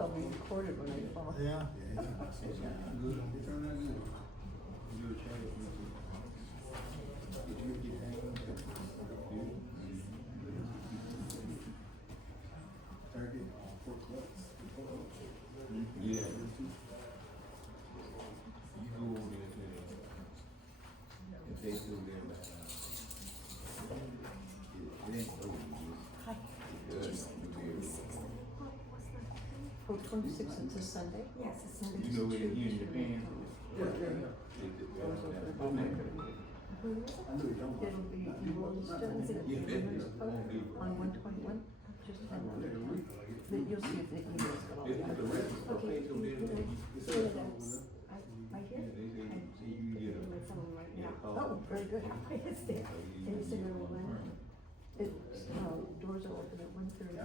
I'll be recorded when I fall. Yeah. Yeah. You go over there and they still there like it ain't over. Oh, 26th, it's a Sunday? Yes, it's Sunday. You know where you in Japan? It'll be in Williston, on 121, just hang on. Then you'll see if the emails go all It's the right. rest of the place over there. Right here? My phone right now. Oh, very good. It's there. And it's in room one. It's, doors are open at 1:30,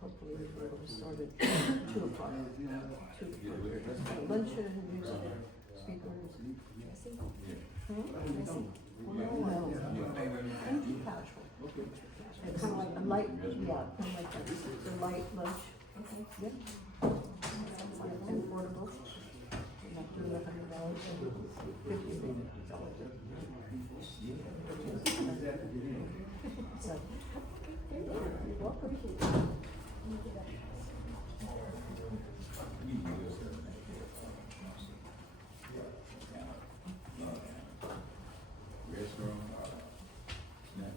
hopefully we're able to start at 2 o'clock. Luncheon, music, speakers. Well, and casual. It's kind of like a light, yeah, kind of like that, a light lunch. Yeah. And affordable. We're not doing $100 and $50. So, you're welcome. Restaurant, snack,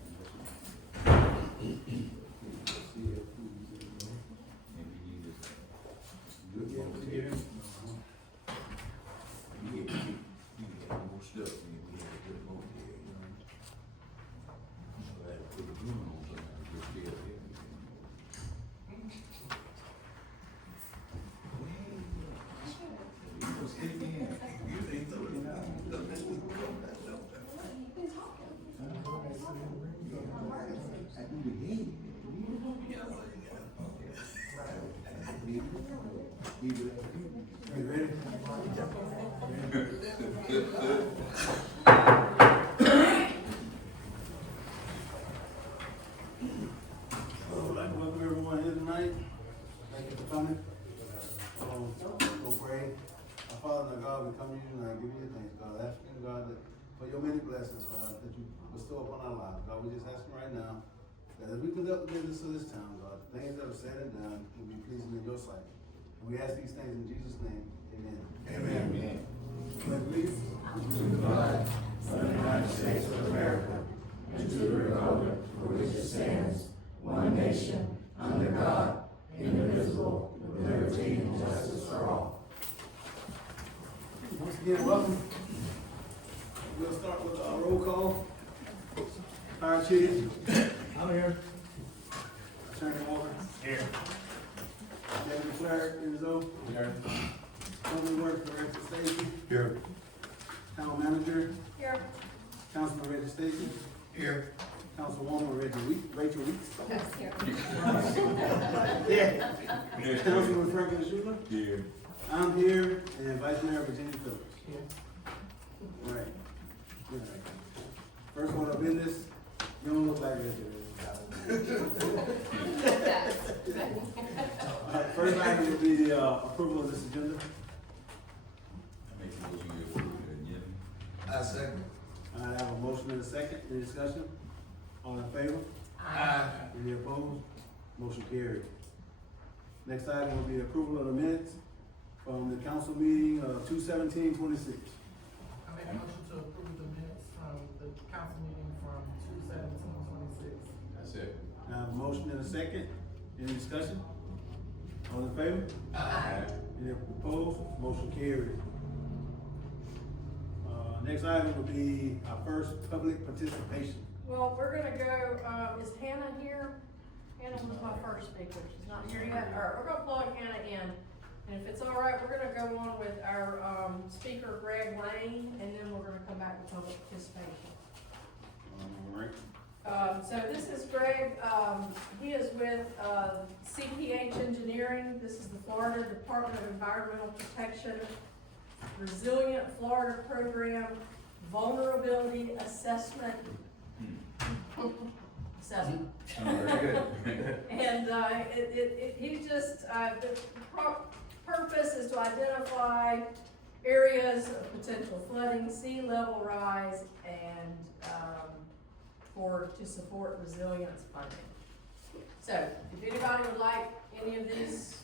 Welcome everyone here tonight. Thank you for coming. We'll pray. Our Father and our God, we come to you and I give you thanks, God. Asking God that for your many blessings, God, that you bestow upon our lives. God, we just asking right now that as we conduct the business of this town, God, the things that are said and done will be pleasing in your sight. And we ask these things in Jesus' name. Amen. Amen. Pledge allegiance To the flag of the United States of America, and to the republic for which it stands, one nation, under God, indivisible, with liberty and justice for all. Once again, welcome. We'll start with our roll call. Fire Chief. I'm here. Attorney Walker. Here. Deputy Clerk Enzo. Here. Public Works Director Stacy. Here. Town Manager. Here. Councilman Reggie Stacy. Here. Councilwoman Rachel Weeks. That's here. Yeah. Councilman Franklin Schuler. Here. I'm here, and Vice Mayor Virginia Phillips. All right. All right. First order of business, you don't look like it. All right, first item will be the approval of this agenda. I make a motion to approve the agenda. I second. I have a motion and a second. Any discussion? All in favor? Aye. Any opposed? Motion carried. Next item will be approval of the minutes from the council meeting of 2/17/26. I make a motion to approve the minutes from the council meeting from 2/17/26. That's it. I have a motion and a second. Any discussion? All in favor? Aye. Any opposed? Motion carried. Next item will be our first public participation. Well, we're gonna go, is Hannah here? Hannah was my first speaker, she's not here yet. All right, we're gonna plug Hannah in. And if it's all right, we're gonna go on with our, speaker Greg Lane, and then we're gonna come back to public participation. All right. So this is Greg, he is with, CPH Engineering. This is the Florida Department of Environmental Protection Resilient Florida Program Vulnerability Assessment 7. Very good. And, he's just, the purpose is to identify areas of potential flooding, sea level rise, and, to support resilience funding. So, if anybody would like any of these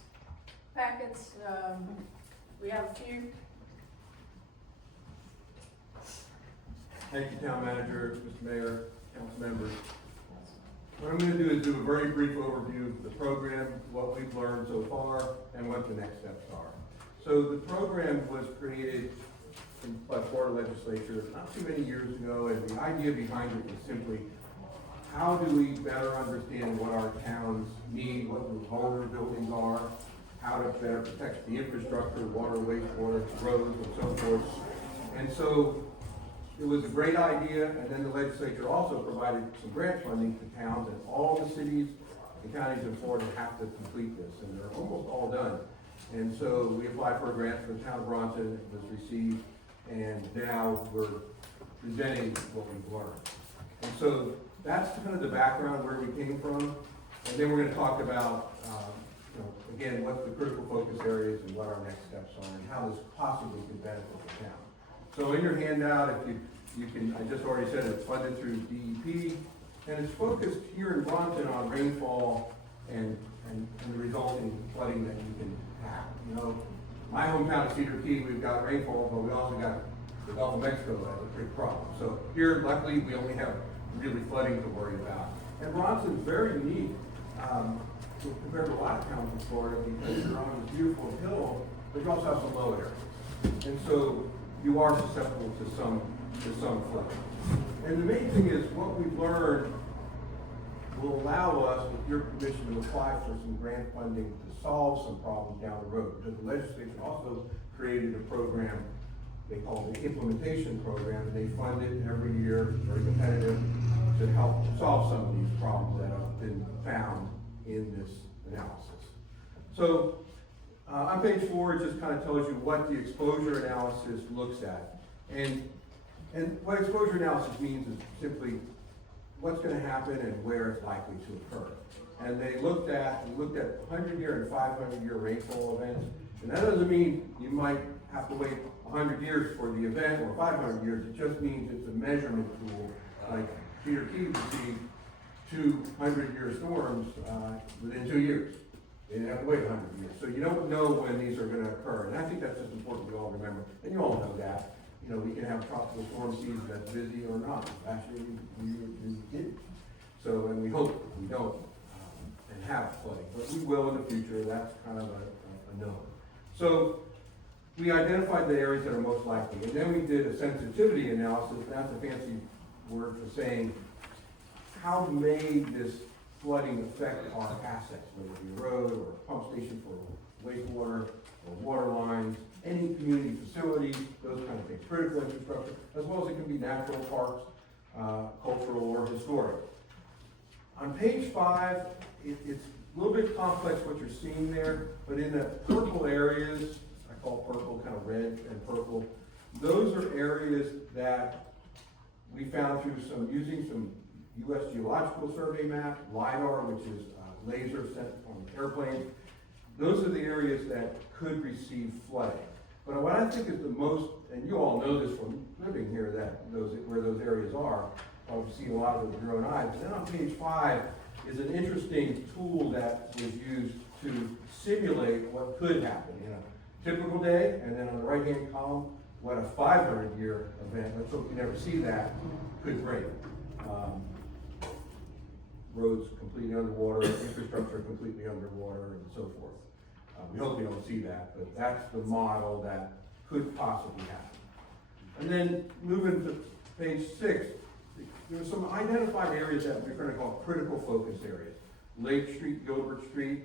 packets, we have a few. Thank you, Town Manager, Mr. Mayor, council members. What I'm gonna do is do a very brief overview of the program, what we've learned so far, and what the next steps are. So the program was created by Florida legislature not too many years ago, and the idea behind it was simply, how do we better understand what our towns need, what the vulnerabilities are, how to better protect the infrastructure, water, wastewater, roads, and so forth. And so it was a great idea, and then the legislature also provided some grant funding to towns, and all the cities and counties in Florida have to complete this, and they're almost all done. And so we applied for a grant for the town of Bronson, it was received, and now we're presenting what we've learned. And so that's kind of the background where we came from, and then we're gonna talk about, again, what's the critical focus areas and what our next steps are, and how this possibly could benefit the town. So in your handout, if you can, I just already said it's funded through DEP, and it's focused here in Bronson on rainfall and the resulting flooding that you can have. You know, my hometown of Cedar Key, we've got rainfall, but we also got the Gulf of Mexico as a big problem. So here, luckily, we only have really flooding to worry about. And Bronson's very unique, compared to a lot of towns in Florida, because you're on this beautiful hill, but you also have some low areas. And so you are susceptible to some flooding. And the main thing is, what we've learned will allow us, with your permission, to apply for some grant funding to solve some problems down the road. Because the legislature also created a program they call the implementation program, and they fund it every year, very competitive, to help solve some of these problems that have been found in this analysis. So on page 4, it just kind of tells you what the exposure analysis looks at. And what exposure analysis means is simply what's going to happen and where it's likely to occur. And we looked at 100-year and 500-year rainfall events. And that doesn't mean you might have to wait 100 years for the event or 500 years. It just means it's a measurement tool. Like Cedar Key received 2 100-year storms within 2 years. They didn't have to wait 100 years. So you don't know when these are going to occur. And I think that's just important we all remember. And you all know that. You know, we can have tropical storm season that's busy or not. Actually, we didn't. So, and we hope we don't and have flooding. But we will in the future. That's kind of a no. So we identified the areas that are most likely. And then we did a sensitivity analysis. That's a fancy word for saying how may this flooding affect our assets, whether it be a road or a pump station for wastewater or water lines, any community facilities, those kind of things, critical infrastructure, as well as it can be natural parks, cultural or historic. On page 5, it's a little bit complex what you're seeing there, but in the purple areas, I call purple kind of red and purple, those are areas that we found through using some U.S. Geological Survey map, LIDAR, which is laser sent on airplanes. Those are the areas that could receive flooding. But what I think is the most, and you all know this from living here, where those areas are, I've seen a lot of it with your own eyes. But then on page 5 is an interesting tool that was used to simulate what could happen in a typical day, and then on the right-hand column, what a 500-year event, let's hope you never see that, could bring. Roads completely underwater, infrastructure completely underwater, and so forth. We hope you don't see that, but that's the model that could possibly happen. And then moving to page 6, there are some identified areas that we're going to call critical focus areas. Lake Street, Gilbert Street.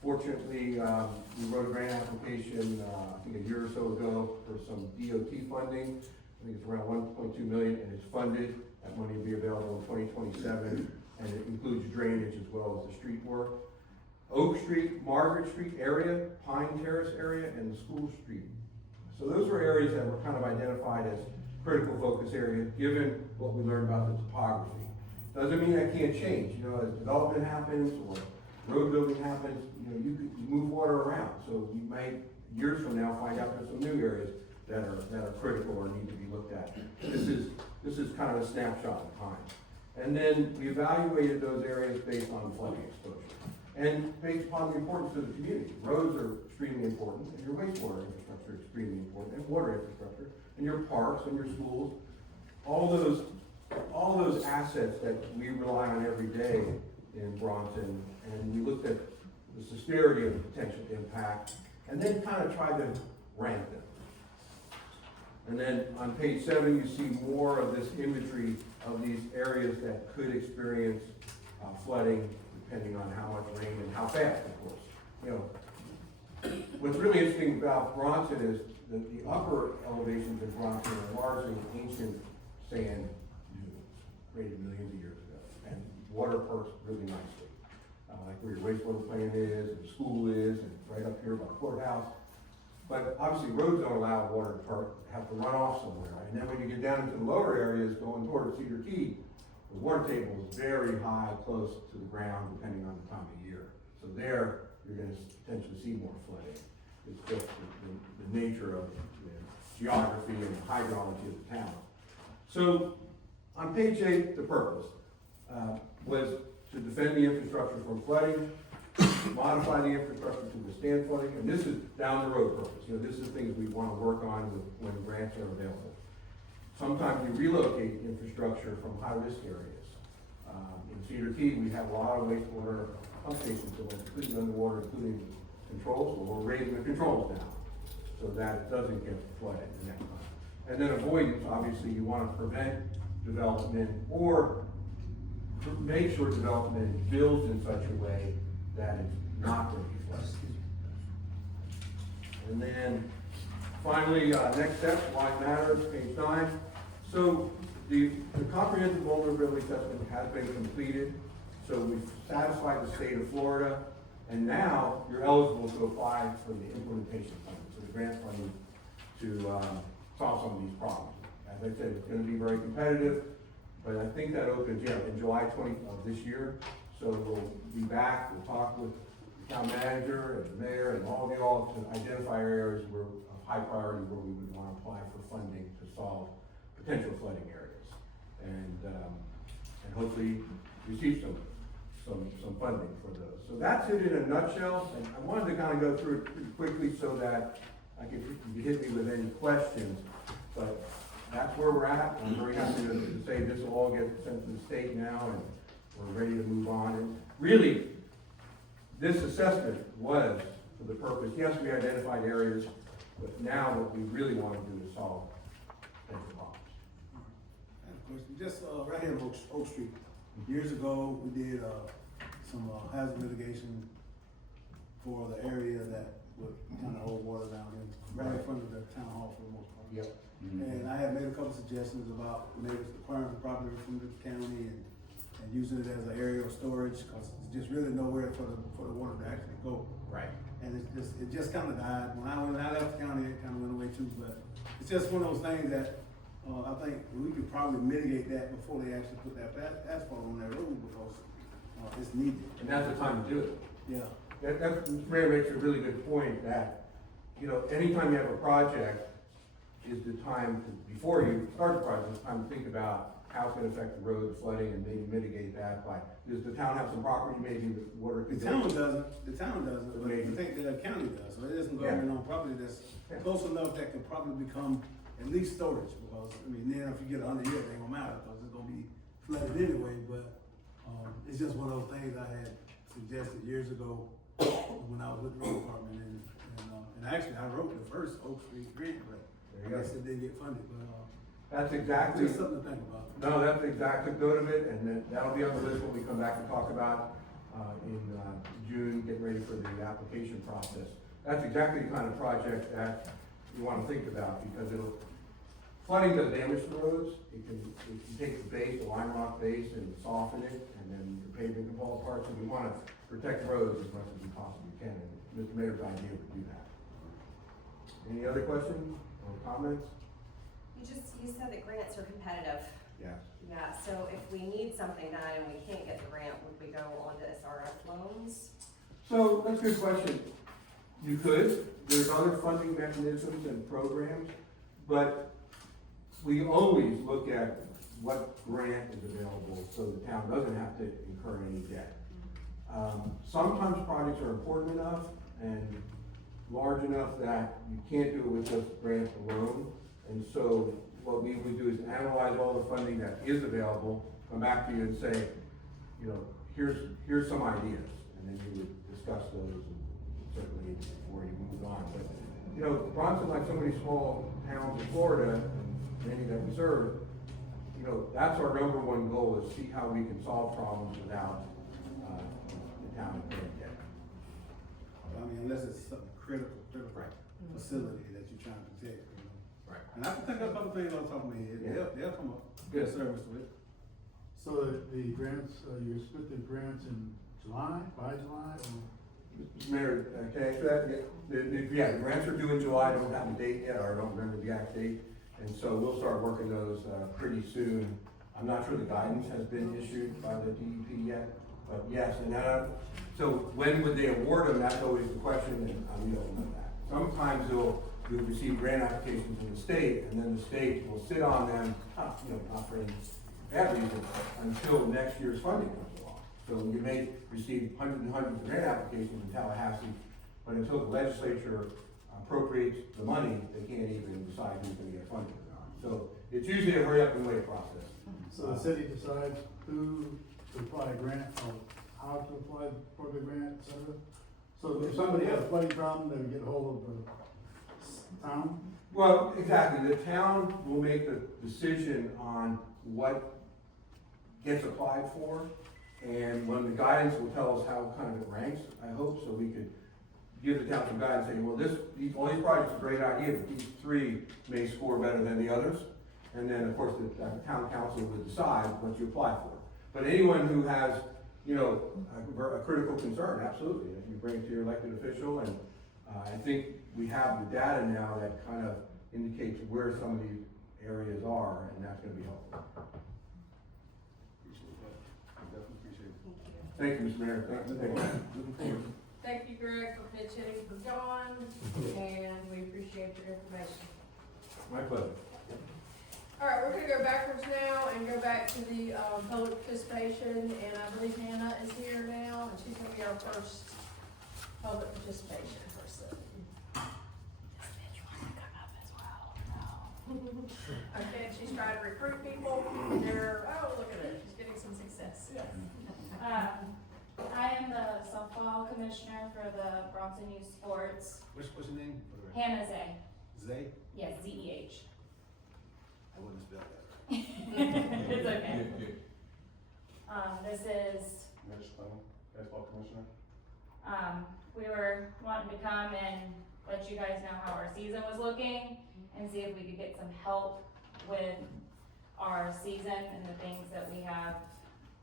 Fortunately, we wrote a grant application, I think a year or so ago, for some DOT funding. I think it's around $1.2 million, and it's funded. That money will be available in 2027, and it includes drainage as well as the street work. Oak Street, Margaret Street area, Pine Terrace area, and the School Street. So those were areas that were kind of identified as critical focus areas, given what we learned about the topography. Doesn't mean that can't change, you know, as development happens or road building happens, you know, you move water around. So you might, years from now, find out there's some new areas that are critical or need to be looked at. This is kind of a snapshot in time. And then we evaluated those areas based on flooding exposure. And based upon the importance to the community. Roads are extremely important, and your wastewater infrastructure is extremely important, and water infrastructure, and your parks and your schools. All those assets that we rely on every day in Bronson, and we looked at the severity of the potential impact, and then kind of tried to rank them. And then on page 7, you see more of this imagery of these areas that could experience flooding, depending on how much rain and how fast, of course. You know, what's really interesting about Bronson is that the upper elevations in Bronson are largely ancient sand dunes, created millions of years ago, and water perks really nicely. Like where your wastewater plant is, and the school is, and right up here by the courthouse. But obviously roads don't allow water to perk, have to run off somewhere. And then when you get down into the lower areas going toward Cedar Key, the water table is very high, close to the ground, depending on the time of year. So there, you're gonna potentially see more flooding. It's just the nature of the geography and the hydrology of the town. So, on page 8, the purpose was to defend the infrastructure from flooding, modify the infrastructure to withstand flooding, and this is down the road purpose. You know, this is things we want to work on when grants are available. Sometimes we relocate infrastructure from high-risk areas. In Cedar Key, we have a lot of wastewater pump stations that are completely underwater, including controls, but we're raising the controls down so that it doesn't get flooded the next time. And then avoidance, obviously, you want to prevent development or make sure development is built in such a way that it's not going to be flooded. And then finally, next step, why it matters, page 9. So the comprehensive vulnerability assessment has been completed. So we've satisfied the state of Florida, and now you're eligible to apply for the implementation fund, so the grant funding to solve some of these problems. As I said, it's going to be very competitive, but I think that opens, in July 20 of this year. So we'll be back, we'll talk with the town manager and the mayor and all of you all to identify areas of high priority where we would want to apply for funding to solve potential flooding areas. And hopefully receive some funding for those. So that's it in a nutshell, and I wanted to kind of go through it pretty quickly so that you could hit me with any questions, but that's where we're at. I'm very happy to say this will all get sent to the state now, and we're ready to move on. And really, this assessment was for the purpose, yes, we identified areas, but now what we really want to do is solve potential problems. I have a question. Just right here on Oak Street. Years ago, we did some hazard mitigation for the area that would kind of hold water down in, right in front of the town hall for the most part. Yep. And I had made a couple suggestions about maybe acquiring the property from the county and using it as an area of storage, because there's just really nowhere for the water to actually go. Right. And it just kind of died. When I left the county, it kind of went away too, but it's just one of those things that I think we could probably mitigate that before they actually put that asphalt on that road, because it's needed. And that's the time to do it. Yeah. That Mayor makes a really good point that, you know, anytime you have a project is the time to, before you start the project, it's time to think about how it's going to affect the road, flooding, and maybe mitigate that by, does the town have some property, maybe the water could The town doesn't, but I think the county does, so it isn't government on property that's close enough that could probably become at least storage, because, I mean, then if you get 100 years, it ain't gonna matter, because it's gonna be flooded anyway, but, it's just one of those things I had suggested years ago when I was with the road department, and actually, I wrote the first Oak Street grant, but I guess it didn't get funded, but, That's exactly. just something to think about. No, that's exactly good of it, and that'll be on the list when we come back and talk about in June, getting ready for the application process. That's exactly the kind of project that you want to think about, because flooding does damage to the roads. It can take the base, the lime rock base, and soften it, and then the pavement can fall apart. So we want to protect roads as much as we possibly can, and Mr. Mayor's idea would do that. Any other questions or comments? You said that grants are competitive. yes. Yeah, so if we need something done and we can't get the grant, would we go on to SRF loans? So, that's a good question. You could, there's other funding mechanisms and programs, but we always look at what grant is available so the town doesn't have to incur any debt. Sometimes projects are important enough and large enough that you can't do it with just grant alone. And so what we would do is analyze all the funding that is available, come back to you and say, you know, here's some ideas. And then you would discuss those certainly before you move on. But, you know, Bronson, like so many small towns in Florida, and many that we serve, you know, that's our number one goal, is see how we can solve problems without, the town paying debt. I mean, unless it's something critical facility that you're trying to protect, you know? Right. And I can think of a couple things on top of my head, they'll come up, Good. good service with it. So the grants, you split the grants in July, by July, or? Mr. Mayor, can I answer that? Yeah, the grants are due in July, I don't have a date yet, or I don't remember the exact date. And so we'll start working those, pretty soon. I'm not sure the guidance has been issued by the DEP yet, but yes, and so when would they award them, that's always the question, and we don't know that. Sometimes you'll receive grant applications from the state, and then the state will sit on them, you know, not for any bad reason, until next year's funding comes along. So you may receive hundreds and hundreds of grant applications in Tallahassee, but until the legislature appropriates the money, they can't even decide who's gonna get funding or not. So it's usually a hurry up and wait process. So the city decides who to apply a grant, or how to apply for the grant, et cetera? So if somebody has a flooding problem, they would get a hold of the town? Well, exactly, the town will make the decision on what gets applied for, and when the guidance will tell us how kind of it ranks, I hope, so we could give the town some guidance, saying, well, all these projects are a great idea, but these three may score better than the others. And then, of course, the town council would decide what you apply for. But anyone who has, you know, a critical concern, absolutely, if you bring it to your elected official, and I think we have the data now that kind of indicates where some of these areas are, and that's gonna be helpful. Appreciate that, I definitely appreciate it. Thank you, Mr. Mayor, thank you. Thank you, Greg, for pitch hitting for John, and we appreciate your information. My pleasure. All right, we're gonna go backwards now and go back to the, public participation, and I believe Hannah is here now, and she's gonna be our first public participation person. Okay, she's trying to recruit people, and they're, oh, look at it, she's getting some success. I am the softball commissioner for the Bronson Youth Sports. What's your name? Hannah Zay. Zay? Yes, Z-E-H. I wouldn't spell that. It's okay. This is, Baseball commissioner. we were wanting to come and let you guys know how our season was looking and see if we could get some help with our season and the things that we have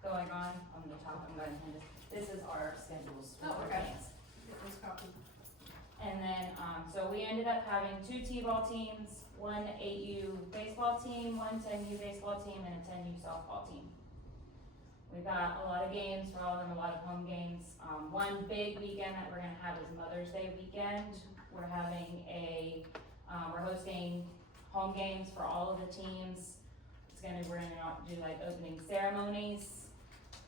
going on the top. I'm going to, this is our schedules for Oh, okay. games. Get this copy. And then, so we ended up having 2 T-ball teams, 1 8U baseball team, 1 10U baseball team, and a 10U softball team. We've got a lot of games for all of them, a lot of home games. One big weekend that we're gonna have is Mother's Day weekend. We're having we're hosting home games for all of the teams. We're gonna do like opening ceremonies.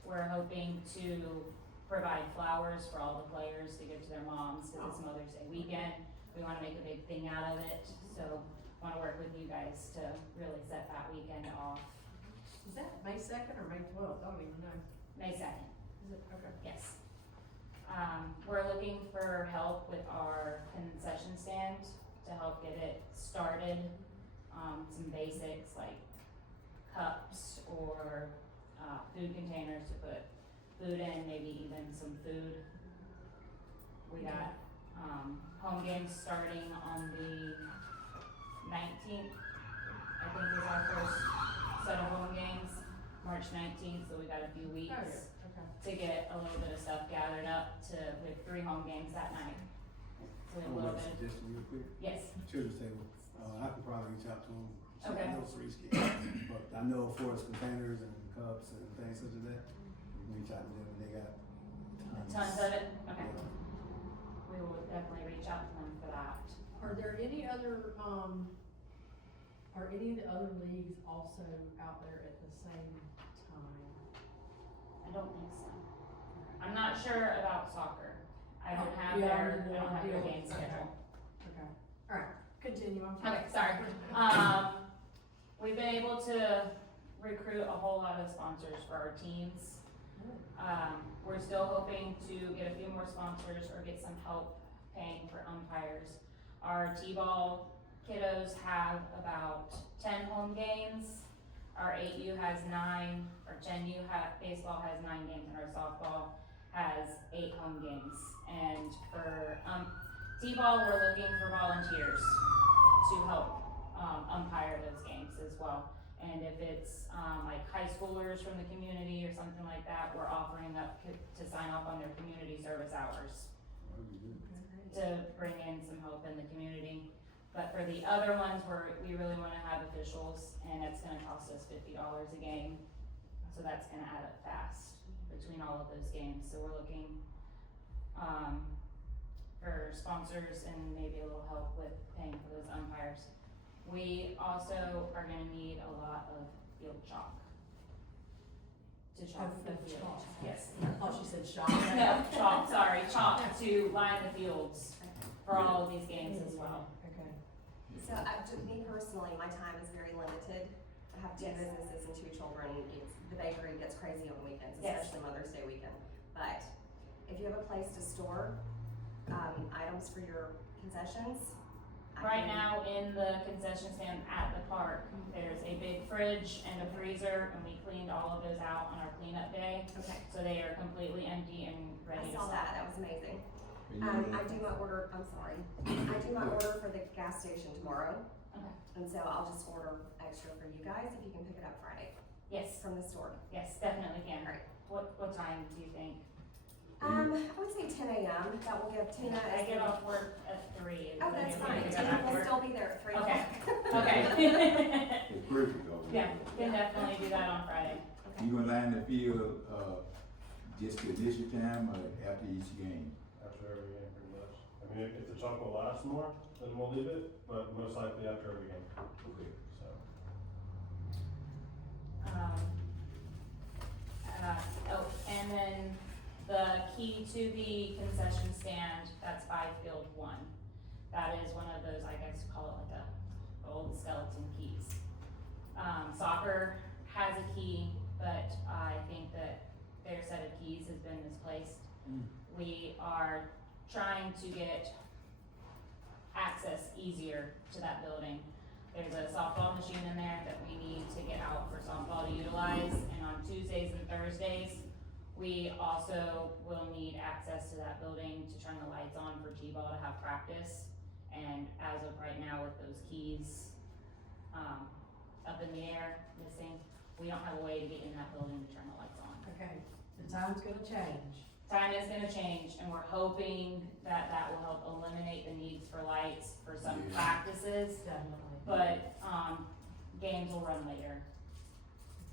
We're hoping to provide flowers for all the players to give to their moms, because it's Mother's Day weekend. We wanna make a big thing out of it, so wanna work with you guys to really set that weekend off. Is that May 2nd or May 12th? I don't even know. May 2nd, Is it? Okay. yes. We're looking for help with our concession stand to help get it started. Some basics like cups or food containers to put food in, maybe even some food. We got home games starting on the 19th, I think was our first set of home games, March 19th, so we got a few weeks Oh, yeah. Okay. to get a little bit of stuff gathered up we have 3 home games that night. So we have a little bit, Suggestion real quick, yes, children's table, I could probably reach out to them, So Okay. those three schemes. But I know Forest containers and cups and things such as that, we can reach out to them and they got Tons of it, okay. Yeah. We will definitely reach out to them for that. Are there any other, are any of the other leagues also out there at the same time? I don't think so. I'm not sure about soccer. I don't have Yeah, their, I don't have their deal. game schedule. Okay, alright, continue, I'm sorry. Okay, sorry. We've been able to recruit a whole lot of sponsors for our teams. We're still hoping to get a few more sponsors or get some help paying for umpires. Our T-ball kiddos have about 10 home games. Our 8U has 9, our 10U baseball has 9 games, and our softball has 8 home games. And for T-ball, we're looking for volunteers to help umpire those games as well. And if it's like high schoolers from the community or something like that, we're offering up to sign up on their community service hours to bring in some help in the community. But for the other ones, we really wanna have officials, and it's gonna cost us $50 a game. So that's gonna add up fast between all of those games. So we're looking for sponsors and maybe a little help with paying for those umpires. We also are gonna need a lot of field chalk to chalk the field. Chalk. Yes. Oh, she said shop. No, chalk to line the fields for all of these games as well. Okay. So, me personally, my time is very limited. I have 2 Yes. businesses and 2 children. The bakery gets crazy on the weekends, Yes. especially Mother's Day weekend. But if you have a place to store, items for your concessions. Right now, in the concession stand at the park, there's a big fridge and a freezer, and we cleaned all of those out on our cleanup day. Okay. So they are completely empty and I ready to saw sell. that was amazing. And you I do my order, I'm sorry, I do my order for the gas station tomorrow. Okay. And so I'll just order extra for you guys if you can pick it up Friday Yes, from the store. yes, definitely can. Alright. What time do you think? I would say 10 a.m. That will give Tina. I get off work at 3. Oh, that's fine. Tina will still be there at 3 Okay. o'clock. Okay. It's perfect over Yeah, there. can definitely do that on Friday. You gonna line the field, just the initial time or after each game? After every game, pretty much. I mean, if the chalk will last more, then we'll leave it, but most likely after every game, Okay. so. And then the key to the concession stand, that's by field 1. That is one of those, I guess you call it like a old skeleton keys. Soccer has a key, but I think that their set of keys has been misplaced. We are trying to get access easier to that building. There's a softball machine in there that we need to get out for softball to utilize, and on Tuesdays and Thursdays, we also will need access to that building to turn the lights on for T-ball to have practice. And as of right now, with those keys, up in the air, missing, we don't have a way to get in that building to turn the lights on. Okay, the time's gonna change. Time is gonna change, and we're hoping that that will help eliminate the needs for lights for some Yeah. practices, Definitely. but, games will run later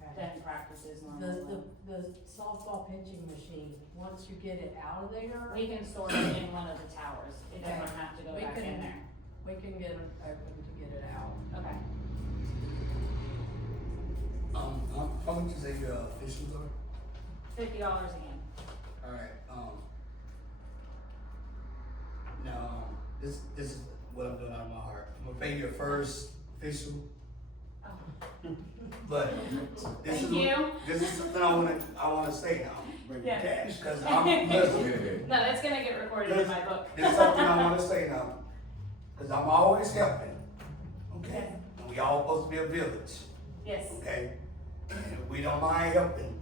Okay. than practices normally. The softball pitching machine, once you get it out of there, We can store it in one of the towers, it doesn't Okay. have to go We back in can- there. we can get it open to get it out. Okay. How much is a officials are? $50 a game. Alright, now, this is what I'm doing out of my heart. I'm gonna pay your first official, Oh. but this Thank is, you. this is something I wanna say now. Bring Yeah. cash, cause I'm, listen, No, that's gonna get recorded in my book. this is something I wanna say now. Cause I'm always helping, okay? And we all supposed to be a village. Yes, Okay, and we don't mind helping,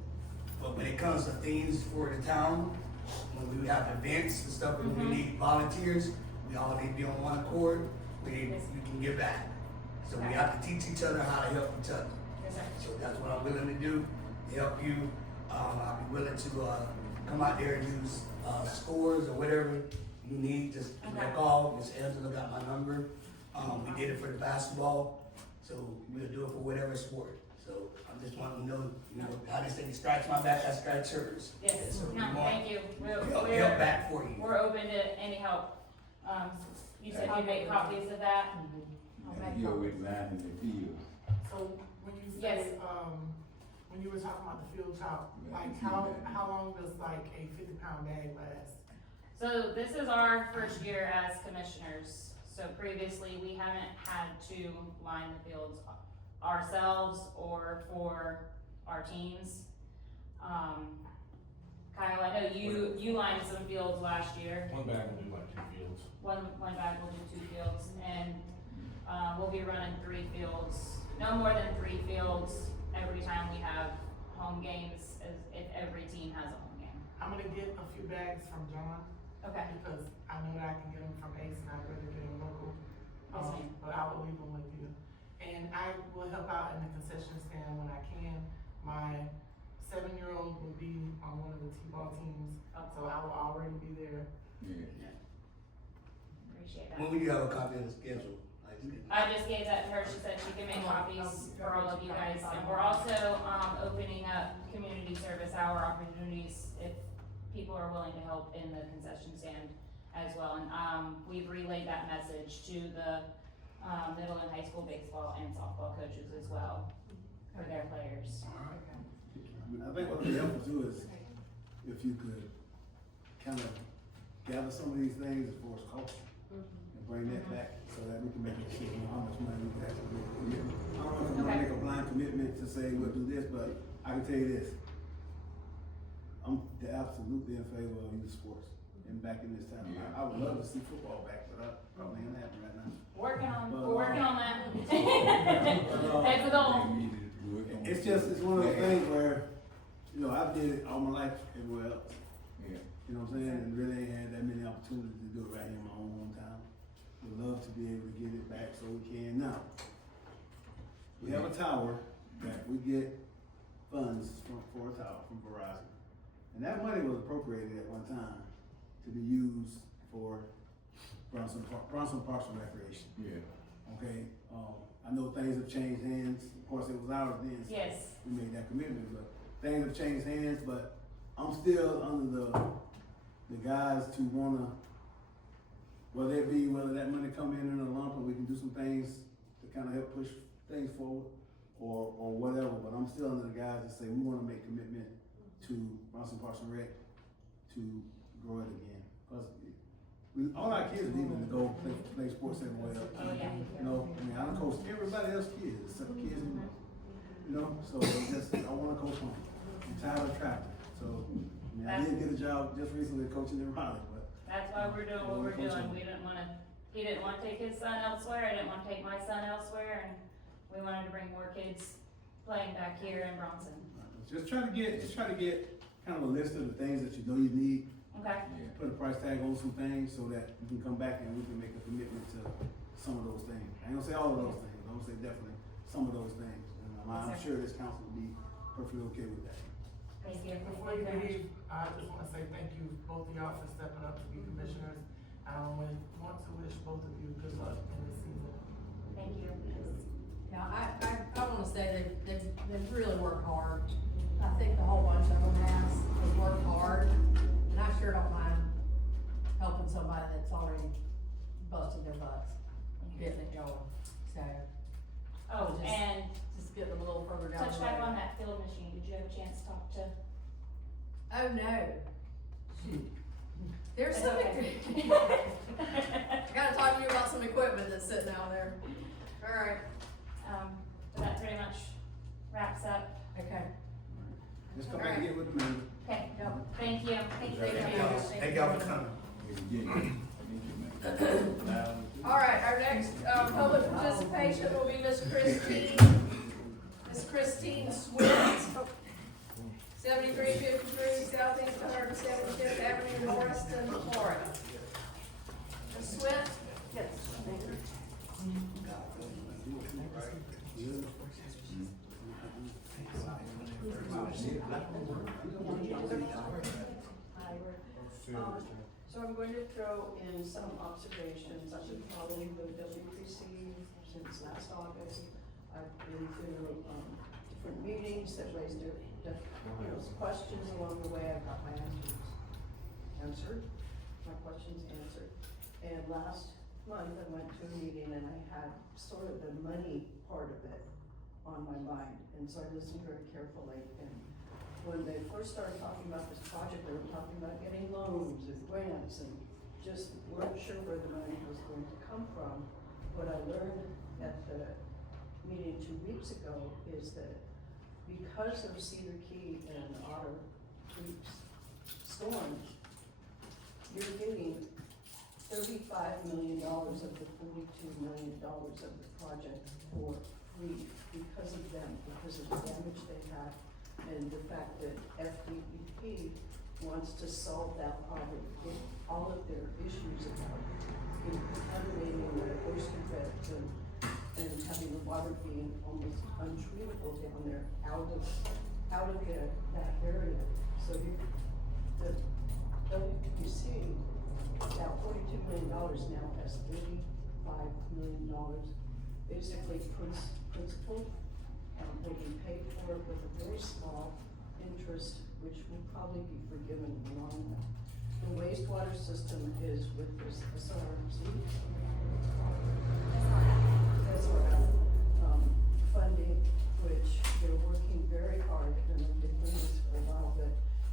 but when it comes to things for the town, when we have events and stuff, and we need volunteers, we all need to be on one accord, we can give back. So we have to teach each other how to help each other. yes, sir. So that's what I'm willing to do, to help you. I'll be willing to, come out there and use, scores or whatever you need, just give me a Okay. call. Miss Angela got my number. We did it for the basketball. So we'll do it for whatever sport. So I just want to know, how they say scratch my back, I scratch hers. Yes, So we no, want thank you. help We're, back for you. we're open to any help. You said you'd make copies of that? And you're with line in the field. So when you Yes. say, when you were talking about the field chop, like how long does like a 50-pound bag last? So this is our first year as commissioners. So previously, we haven't had to line the fields ourselves or for our teams. Kyle, I know you lined some fields last year. One bag will do like 2 fields. One bag will do 2 fields, and, we'll be running 3 fields, no more than 3 fields every time we have home games, as if every team has a home game. I'm gonna get a few bags from John, Okay. because I know that I can get them from Ace and I'd rather get them local. Yes, ma'am. But I will leave them with you. And I will help out in the concession stand when I can. My 7-year-old will be on one of the T-ball teams, so I will already be there. Yeah. Appreciate that. When will you have a copy of the schedule? I just gave that to her, she said she can make copies for all of you guys, and we're also, opening up community service hour opportunities if people are willing to help in the concession stand as well, and, we've relayed that message to the, middle and high school baseball and softball coaches as well, for their players. I think what would be helpful too is if you could kind of gather some of these things as far as cost and bring that back so that we can make a decision on how much money we can actually make. I don't know if we want to make a blind commitment to say we'll do this, but I can tell you this. I'm absolutely in favor of youth sports and back in this town. Yeah. I would love to see football back, but I probably ain't happening right now. We're But, working on that. That's the goal. It's one of those things where, I did it all my life everywhere else. Yeah. You know what I'm saying? And really ain't had that many opportunities to do it right here in my own hometown. Would love to be able to get it back so we can. Now, we have a tower that we get funds for a tower from Verizon. And that money was appropriated at one time to be used for Bronson Parks and Recreation. Yeah. Okay, I know things have changed hands. Of course, it was ours then. So Yes. we made that commitment, but things have changed hands, but I'm still under the guys to wanna, whether that money come in a lump and we can do some things to kinda help push things forward or whatever, but I'm still under the guys that say we wanna make commitment to Bronson Parks and Rec to grow it again. Cause all our kids are leaving to go play sports everywhere else. Oh, yeah. I don't coach everybody else's kids, except for kids in so I wanna coach home. I'm tired of traveling. So, I did get a job just recently coaching in Raleigh, but. That's why we're doing what we're doing. He didn't wanna take his son elsewhere, I didn't wanna take my son elsewhere, and we wanted to bring more kids playing back here in Bronson. Just try to get kind of a list of the things that you need. Okay, Yeah. Put a price tag on some things so that we can come back and we can make a commitment to some of those things. I ain't gonna say all of those things, I'm gonna say definitely some of those things. And I'm Yes, sir. sure this council will be perfectly okay with that. thank you. Before you leave, I just wanna say thank you, both of y'all, for stepping up to be commissioners. I want to wish both of you good luck in this season. Thank you. Yeah, I wanna say they've really worked hard. I think the whole bunch of them has worked hard, and I sure don't mind helping somebody that's already busted their butts, getting it going, so. Oh, Just- and Just getting them a little further down the road. touch back on that field machine, did you have a chance to talk to? Oh, no. Shoot. There's It's some, okay. I gotta talk to you about some equipment that's sitting out there. Alright, But that pretty much wraps up. okay. Just come back and get with the man. Okay, Yep. thank you. Thank y'all for coming. Alright, our next, public participation will be Miss Christine Swift, 7353 Southeast 175th Avenue, Morriston, Florida. Ms. Swift? Yes, thank you. So I'm going to throw in some observations. I've been following the WPC since last August. I've been to, different meetings that raised questions along the way. I got my questions answered. And last month, I went to a meeting and I had sort of the money part of it on my mind. And so I listened very carefully. And when they first started talking about this project, they were talking about getting loans and grants and just weren't sure where the money was going to come from. What I learned at the meeting 2 weeks ago is that because of Cedar Key and Otter Creek's storms, you're getting $35 million of the $42 million of the project for free because of them, because of the damage they had, and the fact that FDEP wants to solve that problem, get all of their issues about contaminating the oyster beds and having the water being almost untreatable down there, out of that area. So the WPC, now $42 million now has $85 million, basically principal, will be paid for with a very small interest, which will probably be forgiven in the long run. The wastewater system is with this SRC, funding, which they're working very hard, and they've been doing this for a while, but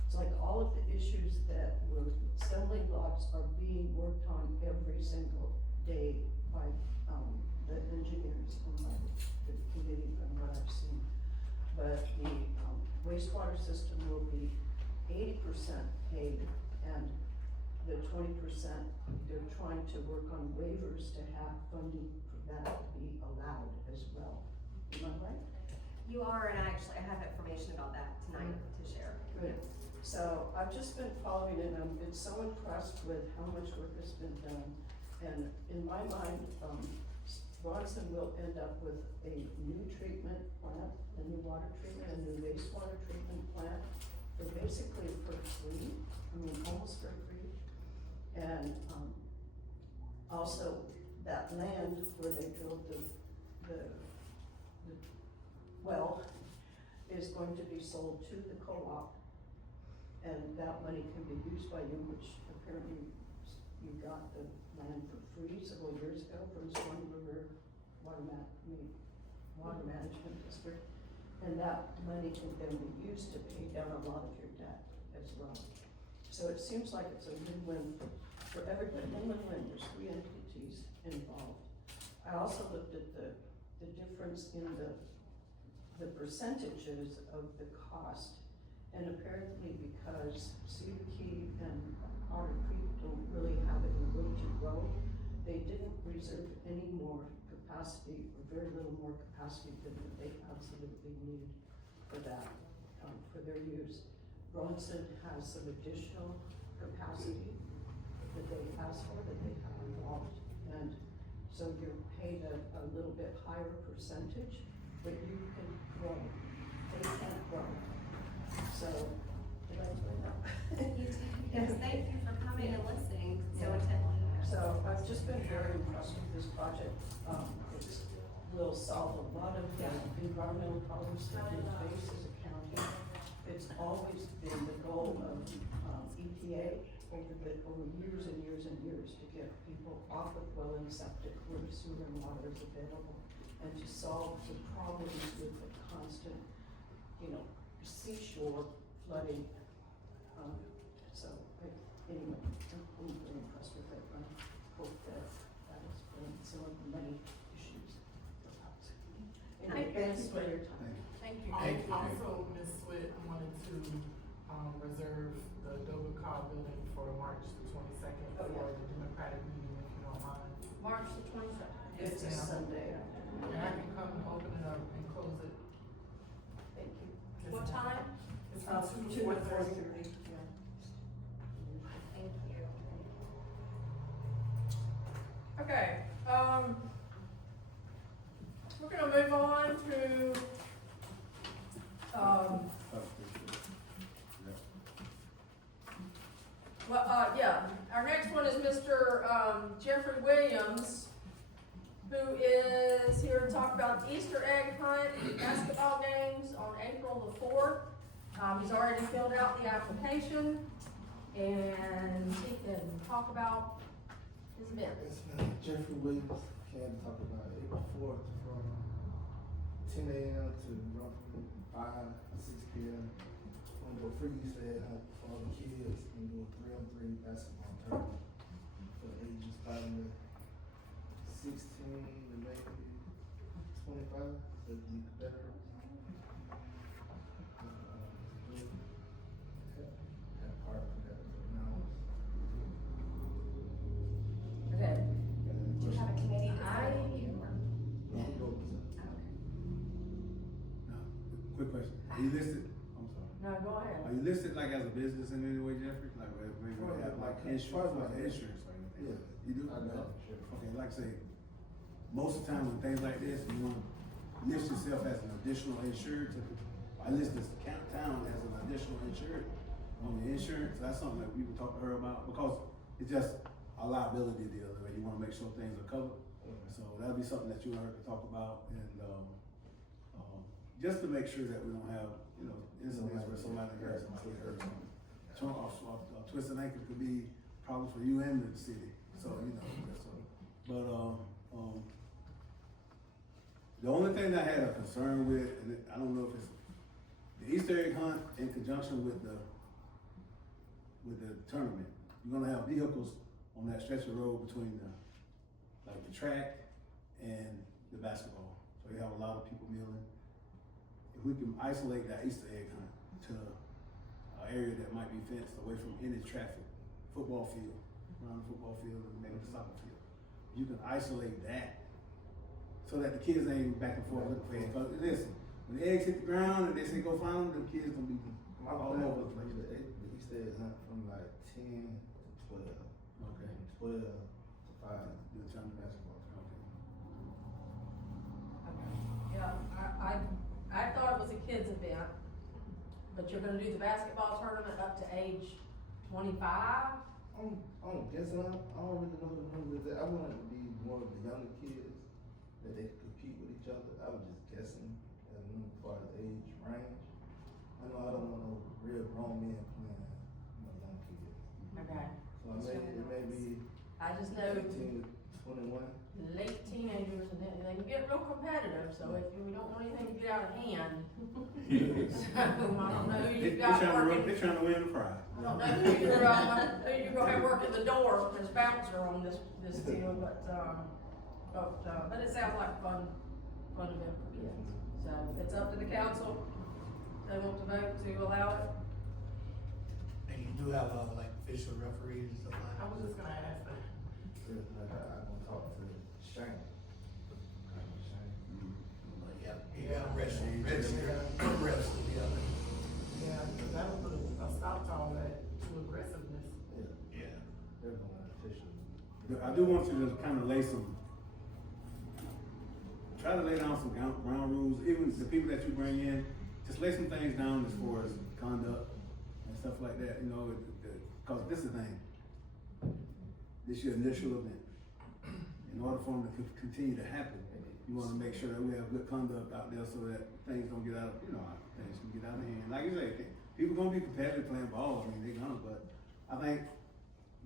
it's like all of the issues that were stumbling blocks are being worked on every single day by, the engineers and by the committee from what I've seen. But the, wastewater system will be 80% paid, and the 20%, they're trying to work on waivers to have funding for that be allowed as well. Am I right? You are, and I have information about that tonight to share. Good. So I've just been following it, and I've been so impressed with how much work has been done. And in my mind, Bronson will end up with a new treatment plant, a new water treatment, a new wastewater treatment plant, for basically for free, almost for free. And, also that land where they drilled the well is going to be sold to the co-op, and that money can be used by you, which apparently you got the land for free several years ago from Swan River Water Management District, and that money can then be used to pay down a lot of your debt as well. So it seems like it's a win-win for everybody. Win-win-win. There's 3 entities involved. I also looked at the difference in the percentages of the cost, and apparently because Cedar Key and Otter Creek don't really have any room to grow, they didn't reserve any more capacity, or very little more capacity than they absolutely need for that, for their use. Bronson has some additional capacity that they asked for, that they have involved, and so you're paid a little bit higher percentage, but you can grow. They can't grow. So, did I explain that? Yes, thank you for coming and listening so Yeah. intently. So I've just been very impressed with this project. It will solve a lot of the environmental problems that we face as a county. It's always been the goal of EPA over years and years and years to get people off of well and septic where sewer and water is available, and to solve the problems with the constant, seashore flooding. Anyway, I'm very impressed with it. I hope that has been some of the many issues for us. Anyway, thanks for your time. Thank you. Also, Ms. Swift wanted to, reserve the Dover Cobb building for March the 22nd Oh, yeah. for the Democratic meeting, if you don't mind. March the 22nd. It's a Sunday. And I can come and open it up and close it. Thank you. What time? It's from 2 to 4:30. Yeah. Thank you. Okay, we're gonna move on to, our next one is Mr. Jeffrey Williams, who is here to talk about Easter egg hunt basketball games on April the 4th. He's already filled out the application, and he can talk about his event. It's Jeffrey Williams, came to talk about April 4th from 10 a.m. to roughly 5, 6 p.m. On the free Easter egg hunt for all the kids and do a 3-on-3 basketball tournament for the ages probably 16 to maybe 25, so the better. Have part of that now. Okay. Do you have a committee that's gonna help you, or? Quick question, are you listed, I'm sorry, No, go ahead. are you listed like as a business in any way, Jeffrey? Like, maybe we have like insurance or anything? Yeah. You do? I know, sure. Okay, like I say, most of the time when things like this, you want to list yourself as an additional insured. I list this town as an additional insured on the insurance. That's something that we would talk to her about, because it's just a liability deal, right? You want to make sure things are covered. So that'll be something that you and her can talk about, and just to make sure that we don't have, you know, incidents where somebody hurts, somebody hurts. A twisted ankle could be problems for you and the city, so, you know, so. But, the only thing that I had a concern with, and I don't know if it's the Easter egg hunt in conjunction with the tournament. You're gonna have vehicles on that stretch of road between the track and the basketball. So you have a lot of people milling. If we can isolate that Easter egg hunt to an area that might be fenced away from any traffic, football field, around the football field and maybe the soccer field. You can isolate that so that the kids ain't back and forth looking for eggs. Cause listen, when the eggs hit the ground and they say go find them, the kids gonna be all over the place. The Easter egg hunt from like 10 to 12. Okay. 12 to 5. Do the time basketball. Okay. Yeah, I thought it was a kids event, but you're gonna do the basketball tournament up to age 25? I'm guessing, I don't really know the numbers that, I wanted to be more of the younger kids, that they could compete with each other. I was just guessing as far as age range. I know I don't want no real grown men playing young kids. Okay. So it may be I just know 18 to 21. late teenagers, and they can get real competitive, so if we don't want anything to get out of hand. So, I don't know who you've got working. They're trying to win the prize. I don't know who you're gonna have working the door as bouncer on this deal, but it sounds like a fun event for kids. So it's up to the council, they want to vote to allow it. And you do have, like official referees and stuff like I that. was just gonna ask that. I'm gonna talk to Shane. But yeah, you got wrestling, wrestling, yeah. Yeah, because that would put a stop to all that, to aggressiveness. Yeah. They're going official. I do want you to kind of try to lay down some ground rules, even the people that you bring in, just lay some things down as far as conduct and stuff like that, you know, cause this is the thing. This your initial event. In order for them to continue to happen, you wanna make sure that we have good conduct out there so that things don't get out of, things can get out of hand. Like you say, people gonna be competitive playing ball, I mean, they're gonna, but I think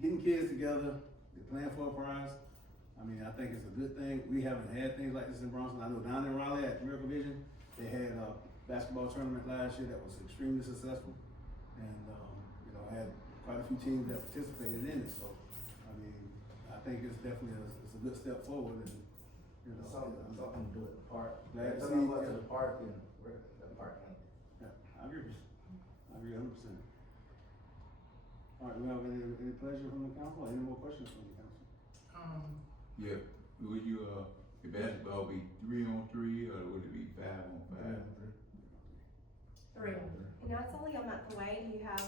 getting kids together, they're playing for a prize, I mean, I think it's a good thing. We haven't had things like this in Bronson. I know down in Raleigh at Miracle Vision, they had a basketball tournament last year that was extremely successful. And, had quite a few teams that participated in it, so, I mean, I think it's definitely it's a good step forward, and, Something to do at the park. Glad to That's see- why I went to the park and the park. Yeah, I agree 100%. All right, we have any pleasure from the council, or any more questions from the council? Yeah, would the basketball be 3-on-3 or would it be 5-on-5? 3. You know, it's only a month away. Do you have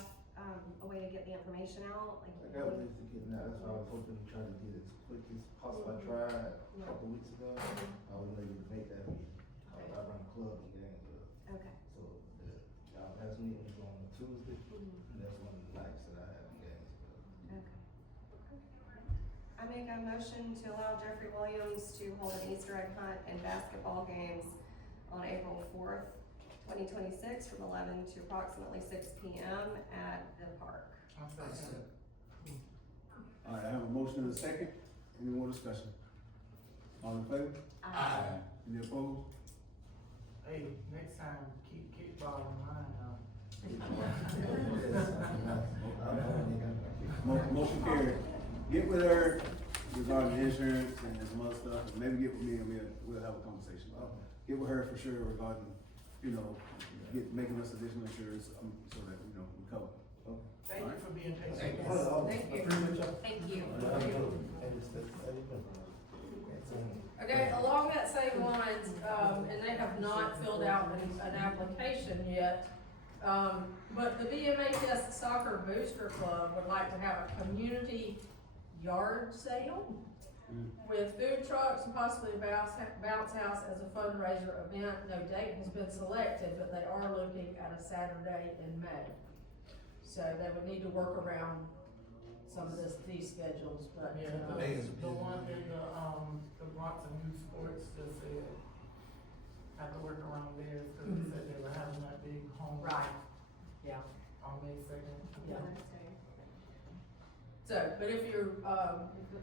a way to get the information out? That was just to get that. That's why I was hoping to try to get it as quick as possible. I tried a couple weeks ago. I was able to make that meeting. I run a club in Gainesville. Okay. So our last meeting was on Tuesday, and that's one of the nights that I had in Gainesville. Okay. I mean, make a motion to allow Jeffrey Williams to hold an Easter egg hunt and basketball games on April 4th, 2026, from 11 to approximately 6 p.m. at the park. I'll second. All right, I have a motion and a second. Any more discussion? All in favor? Aye. Any opposed? Hey, next time, keep kickball in mind, Motion carried. Get with her regarding insurance and some other stuff, and maybe get with me and we'll have a conversation. Get with her for sure regarding, making us additional insurance, so that, we cover. Thank you for being patient. Thank you. Okay, along that same lines, and they have not filled out an application yet, but the BMHS Soccer Booster Club would like to have a community yard sale with food trucks and possibly a bounce house as a fundraiser event. No date has been selected, but they are looking at a Saturday in May. So they would need to work around some of these schedules, but. Yeah, the one in the Bronson Youth Sports just said, have to work around theirs, cause they said they were having that big home. Right, yeah. On May 2nd. Yeah. So, but if you're,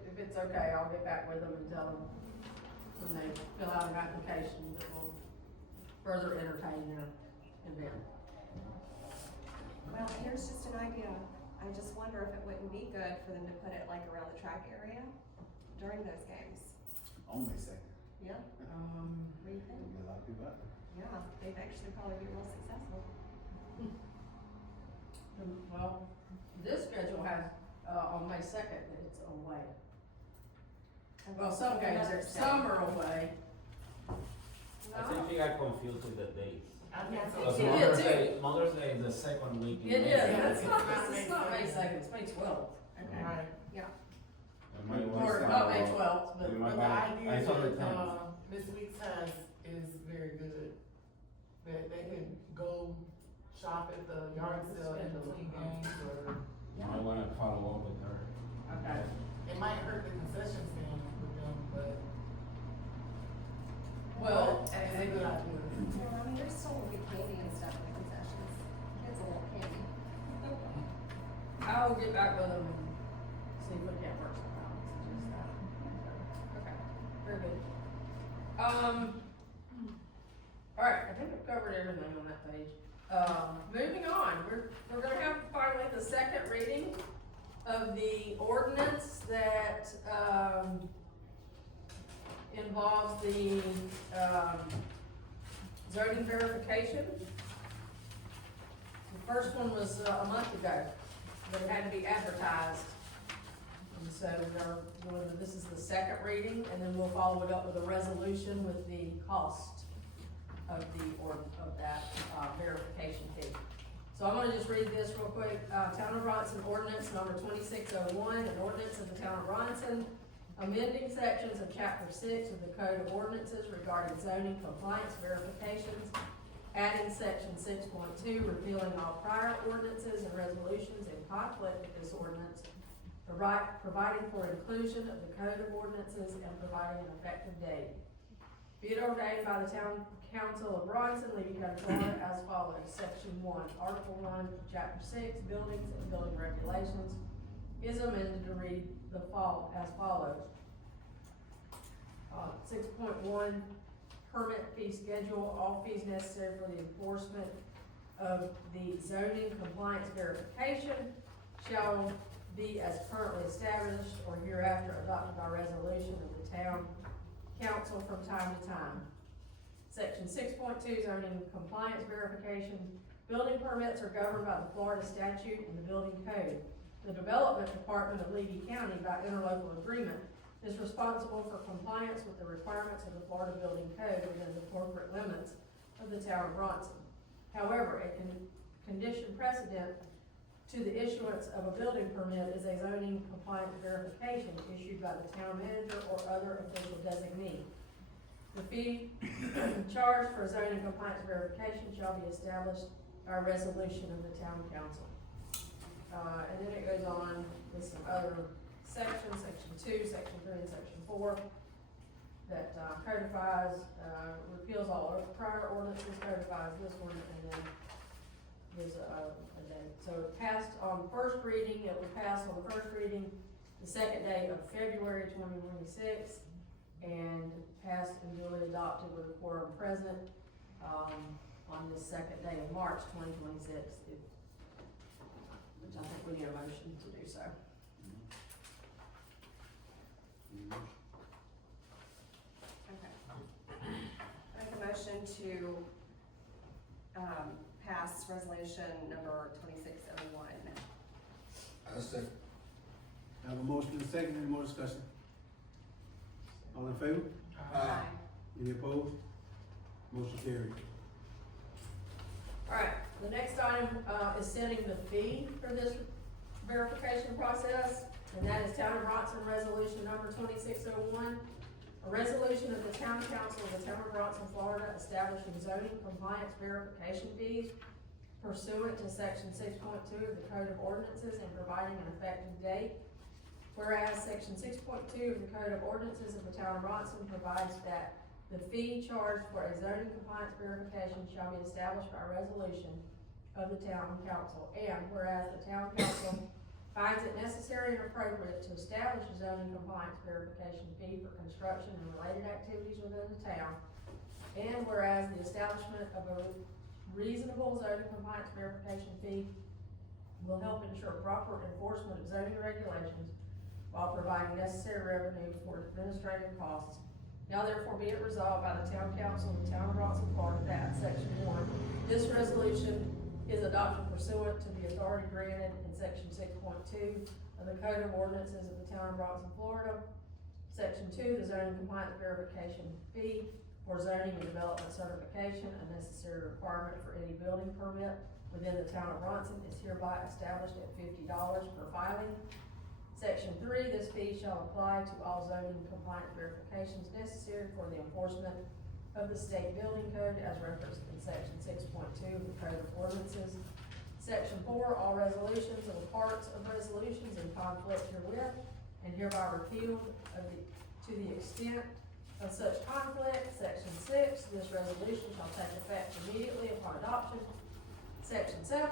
if it's okay, I'll get back with them and tell them when they fill out an application that will further entertain their event. Well, here's just an idea. I just wonder if it wouldn't be good for them to put it like around the track area during those games. On May 2nd. Yeah. What do you think? There'll be a lot of people out there. Yeah, they'd actually probably be real successful. Well, this schedule has, on May 2nd, that it's away. Well, some games, some are away. I think you got confused with the dates. I think so. Because Yeah, Mother's Day is the second week in It May. is, it's not May 2nd, it's May 12th. Okay. Right. And my wife Or said, not May 12th, but. My But the bad. idea I saw the that, time. Ms. Weeks has is very good. That they can go shop at the yard sale in between games, or I wanna follow up with her. Okay. it might hurt the concession stand with them, but. Well, It's a good idea. Well, I mean, there's still will be candy and stuff in the concessions. Kids will want candy. I'll get back with them and see if we can't work something out, suggest that. Okay, very good. Alright, I think I've covered everything on that page. Moving on, we're gonna have finally the second reading of the ordinance that, involves the, zoning verification. The first one was a month ago, but it had to be advertised. And so this is the second reading, and then we'll follow it up with a resolution with the cost of that verification fee. So I'm gonna just read this real quick. Town of Bronson ordinance number 2601, an ordinance of the Town of Bronson, amending sections of chapter 6 of the Code of Ordinances regarding zoning compliance verifications, adding section 6.2, repealing all prior ordinances and resolutions in conflict with this ordinance, providing for inclusion of the Code of Ordinances and providing an effective date. Be it ordained by the Town Council of Bronson, Lee County, Florida, as follows. Section 1, Article 1, Chapter 6, Buildings and Building Regulations is amended to read as follows. 6.1, permit fee schedule. All fees necessary for the enforcement of the zoning compliance verification shall be as currently established or hereafter adopted by resolution of the Town Council from time to time. Section 6.2, zoning compliance verification. Building permits are governed by the Florida statute and the building code. The Development Department of Levy County, by interlocal agreement, is responsible for compliance with the requirements of the Florida Building Code within the corporate limits of the Town of Bronson. However, a condition precedent to the issuance of a building permit is a zoning compliance verification issued by the town manager or other official designee. The fee charged for zoning compliance verification shall be established by resolution of the Town Council. And then it goes on with some other sections, section 2, section 3, and section 4, that codifies, repeals all prior ordinances, codifies this one, and then gives a date. So it passed on first reading, it was passed on the first reading the second day of February 2026, and passed and duly adopted with a quorum present, on the second day of March 2026, which I think we need a motion to do so. Okay. Make a motion to, pass resolution number 2601. I second. I have a motion and a second, any more discussion? All in favor? Aye. Any opposed? Motion carried. Alright, the next item, is setting the fee for this verification process, and that is Town of Bronson Resolution number 2601. A resolution of the Town Council of the Town of Bronson, Florida, establishing zoning compliance verification fees pursuant to section 6.2 of the Code of Ordinances and providing an effective date. Whereas section 6.2 of the Code of Ordinances of the Town of Bronson provides that the fee charged for a zoning compliance verification shall be established by resolution of the Town Council. And whereas the Town Council finds it necessary and appropriate to establish a zoning compliance verification fee for construction and related activities within the town. And whereas the establishment of a reasonable zoning compliance verification fee will help ensure proper enforcement of zoning regulations while providing necessary revenue for administrative costs. Now therefore be it resolved by the Town Council of the Town of Bronson, Florida, that section 1, this resolution is adopted pursuant to the authority granted in section 6.2 of the Code of Ordinances of the Town of Bronson, Florida. Section 2, the zoning compliance verification fee for zoning and development certification, a necessary requirement for any building permit within the Town of Bronson, is hereby established at $50 per filing. Section 3, this fee shall apply to all zoning compliance verifications necessary for the enforcement of the state building code as referenced in section 6.2 of the Code of Ordinances. Section 4, all resolutions or parts of resolutions in conflict herewith and hereby repealed to the extent of such conflict. Section 6, this resolution shall take effect immediately upon adoption. Section 7,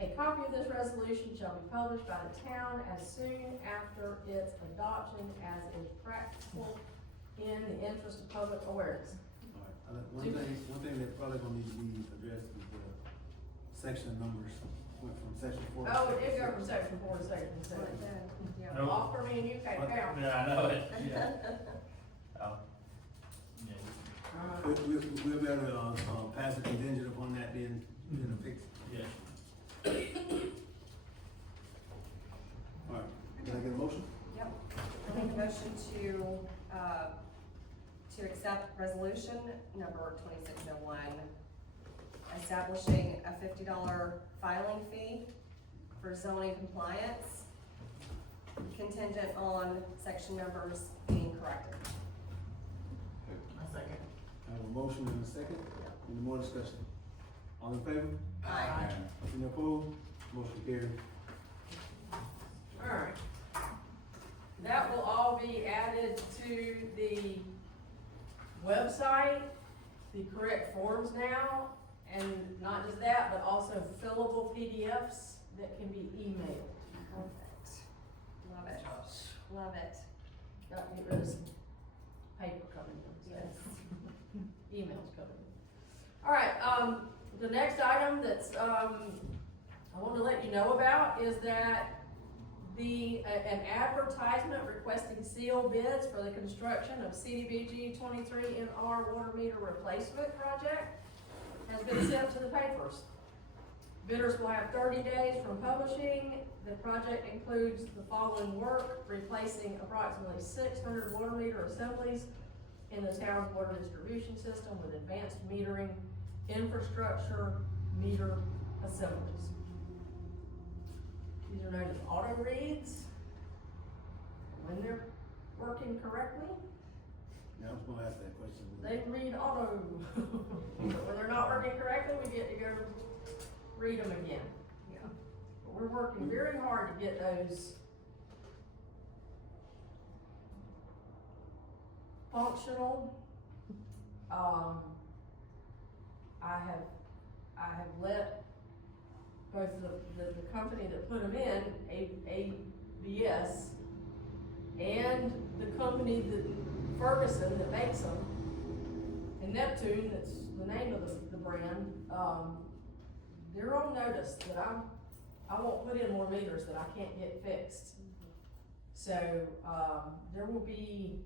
a copy of this resolution shall be published by the town as soon after its adoption as is practical in the interest of public awareness. All right, one thing that probably gonna need to be addressed is the section numbers, went from section 4 to Oh, it section did go 6. from section 4 to section 6. Yeah. Nope. All for me and you can't count. Yeah, I know it, yeah. Oh. Yeah. We'll be able to, pass a contingent upon that being fixed. Yeah. All right, can I get a motion? Yep. I make a motion to accept resolution number 2601, establishing a $50 filing fee for zoning compliance, contingent on section numbers being corrected. A second. I have a motion and a second, any more discussion? All in favor? Aye. Any opposed? Motion carried. Alright. That will all be added to the website, the correct forms now, and not just that, but also fillable PDFs that can be emailed. Perfect. Love it. Love it. Got to get rid of some paper coming in, so. Yes. Emails coming in. Alright, the next item that's, I want to let you know about is that an advertisement requesting sealed bids for the construction of CDBG 23NR water meter replacement project has been sent to the papers. Bidders will have 30 days from publishing. The project includes the following work: replacing approximately 600 water meter assemblies in the town's water distribution system with advanced metering infrastructure meter assemblies. These are known as auto reads. When they're working correctly, Yeah, I was gonna ask that question. they read auto. But when they're not working correctly, we get to go read them again. Yeah. But we're working very hard to get those functional. I have let both the company that put them in, ABS, and the company Ferguson that makes them, and Neptune, that's the name of the brand, they're on notice that I won't put in more meters that I can't get fixed. So, there will be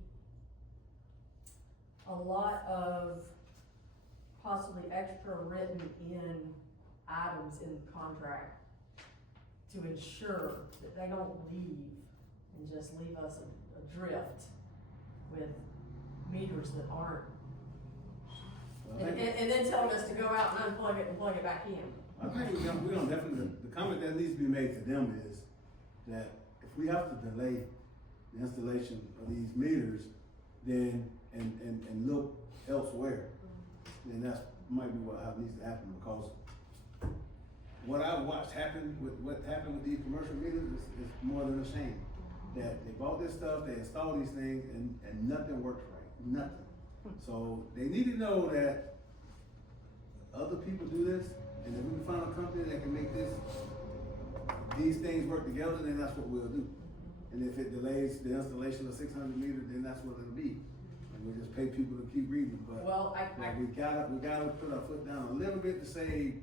a lot of possibly extra written in items in the contract to ensure that they don't leave and just leave us adrift with meters that aren't. And then telling us to go out and unplug it and plug it back in. I think we're gonna definitely, the comment that needs to be made to them is that if we have to delay the installation of these meters, then, and look elsewhere, then that's might be what needs to happen, because what I watched happen with what happened with these commercial meters is more than a shame. That they bought this stuff, they installed these things, and nothing works right, nothing. So they need to know that other people do this, and if we can find a company that can make these things work together, then that's what we'll do. And if it delays the installation of 600 meters, then that's what it'll be. And we'll just pay people to keep reading, but Well, we gotta put our foot down a little bit to say,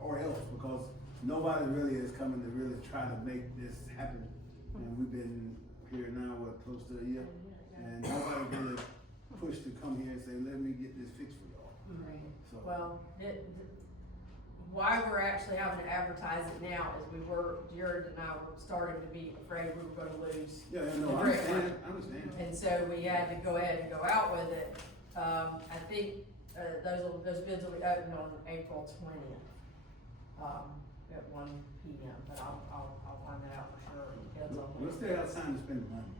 or else, because nobody really is coming to really try to make this happen. And we've been here now, close to a year, and nobody really pushed to come here and say, let me get this fixed for y'all. So, well, why we're actually having to advertise it now is Jared and I were starting to be afraid we were gonna lose. yeah, no, I understand. And so we had to go ahead and go out with it. I think, those bids will be open on April 20th, at 1 p.m., but I'll find that out for sure. We'll still have time to spend the money.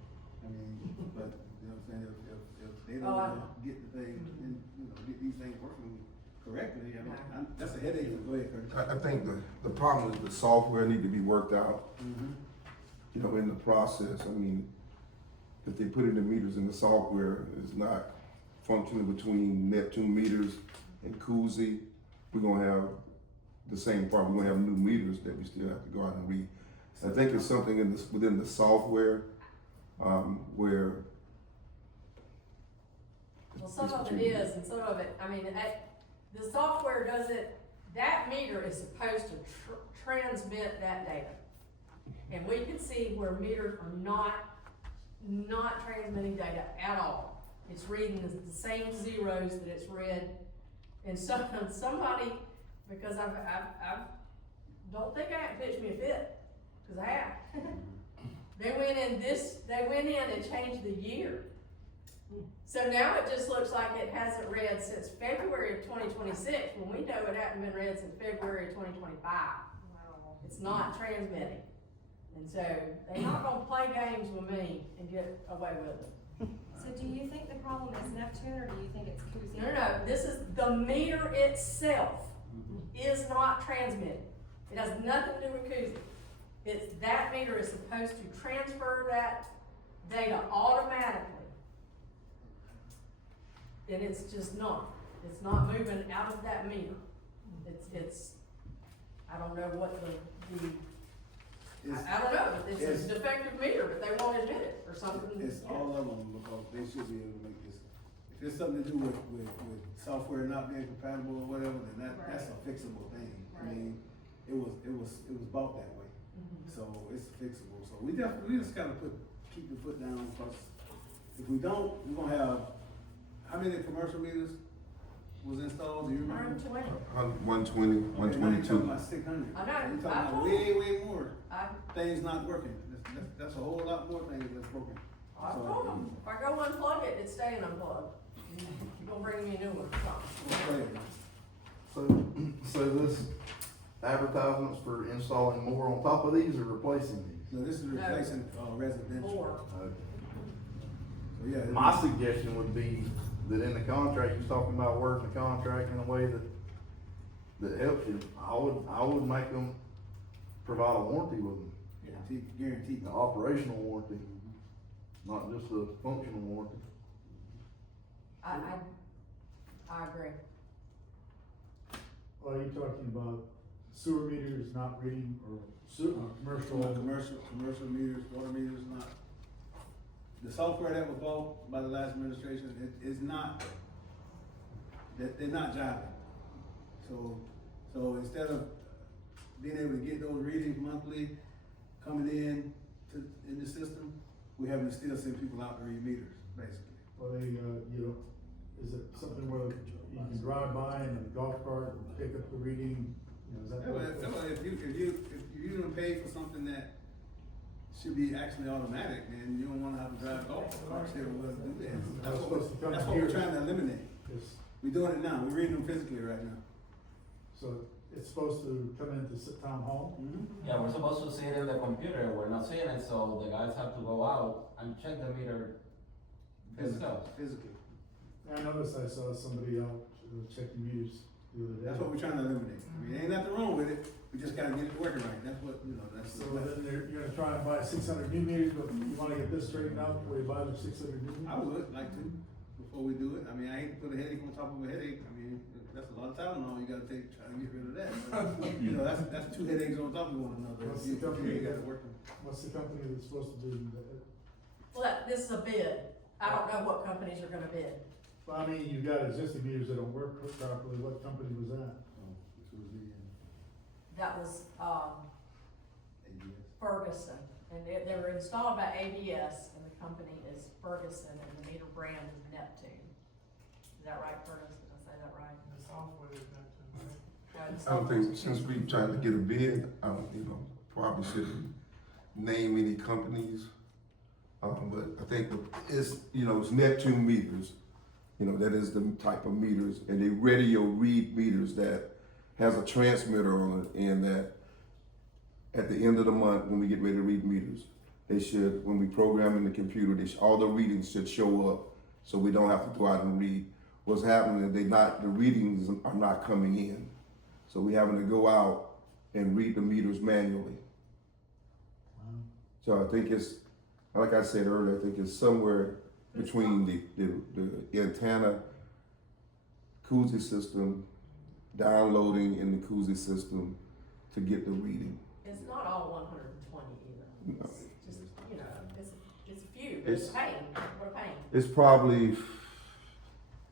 I mean, but, you know what I'm saying, if they Oh, don't get the thing, and, get these things working correctly, I mean, that's a headache. Go ahead, Kurt. I think the problem is the software need to be worked out, Mm-hmm. in the process. I mean, if they put in the meters and the software is not functioning between Neptune meters and Kuzi, we're gonna have the same problem. We're gonna have new meters that we still have to go out and read. I think it's something within the software, where. Well, some of it is, and some of it, I mean, the software doesn't, that meter is supposed to transmit that data. And we can see where meters are not transmitting data at all. It's reading the same zeros that it's read. And somebody, because I don't think I have to pitch me a fit, cause I have. They went in and changed the year. So now it just looks like it hasn't read since February of 2026, when we know it hadn't been read since February of 2025. It's not transmitting. And so they're not gonna play games with me and get away with it. So do you think the problem is Neptune, or do you think it's Kuzi? No, this is, the meter itself is not transmitting. It has nothing to do with Kuzi. That meter is supposed to transfer that data automatically. And it's just not. It's not moving out of that meter. It's, I don't know what I don't know, it's a defective meter, but they won't admit it, or something. It's all of them, because they should be able to make this. If it's something to do with software not being compatible or whatever, then that's a fixable thing. I mean, it was bought that way, so it's fixable. So we just gotta keep the foot down, because if we don't, we're gonna have, how many commercial meters was installed, do you remember? 120. 120, Okay, now you're 122. talking about 600. I know. You're talking I about told way more I things not working. That's a whole lot more things that's broken. told them, if I go unplug it, it's staying unplugged. You're gonna bring me a new one, so. So this advertisements for installing more on top of these or replacing these? No, this is replacing residential. More. So yeah. My suggestion would be that in the contract, you're talking about wording the contract in a way that helps you. I would make them provide a warranty with them, Guaranteed. an operational warranty, not just a functional warranty. talking about sewer meters not reading, or commercial? Commercial meters, water meters, not. The software that was bought by the last administration, it is not, they're not jiving. So instead of being able to get those readings monthly coming in the system, we're having to still send people out to read meters, basically. Well, they, is it something where you can drive by in a golf cart and pick up the reading? Is that? If you don't pay for something that should be actually automatic, then you don't wanna have to drive golf carts here to do that. That's what we're trying to eliminate. We're doing it now, we're reading them physically right now. So it's supposed to come into town hall? Mm-hmm. Yeah, we're supposed to see it in the computer, we're not seeing it, so the guys have to go out and check the meter themselves. Physically. I noticed I saw somebody out checking meters the other day. That's what we're trying to eliminate. I mean, ain't nothing wrong with it, we just gotta get it working right, that's what, that's. So then you're gonna try and buy 600 new meters, but you wanna get this straightened out before you buy the 600 new meters? I would like to, before we do it. I mean, I hate to put a headache on top of a headache. I mean, that's a lot of Tylenol you gotta take, trying to get rid of that. But, that's two headaches on top of one another. What's the company You gotta work them. What's the company that's supposed to do that? Well, this is a bid. I don't know what companies are gonna bid. Well, I mean, you've got existing meters that don't work properly. What company was that? This was the, That was, ABS. Ferguson, and they were installed by ABS, and the company is Ferguson, and the meter brand is Neptune. Is that right, Curtis? Did I say that right? The software is not too much. Yeah, the I don't think, software- since we tried to get a bid, I don't, probably shouldn't name any companies. But I think it's, it's Neptune meters, that is the type of meters, and they radio read meters that has a transmitter on it, and that at the end of the month, when we get ready to read meters, they should, when we program in the computer, all the readings should show up, so we don't have to go out and read. What's happening is the readings are not coming in. So we're having to go out and read the meters manually. Wow. So I think it's, like I said earlier, I think it's somewhere between the antenna koozie system, downloading in the koozie system to get the reading. It's not all 120 either. No. It's just, it's a few, but it's a pain. What a pain. It's probably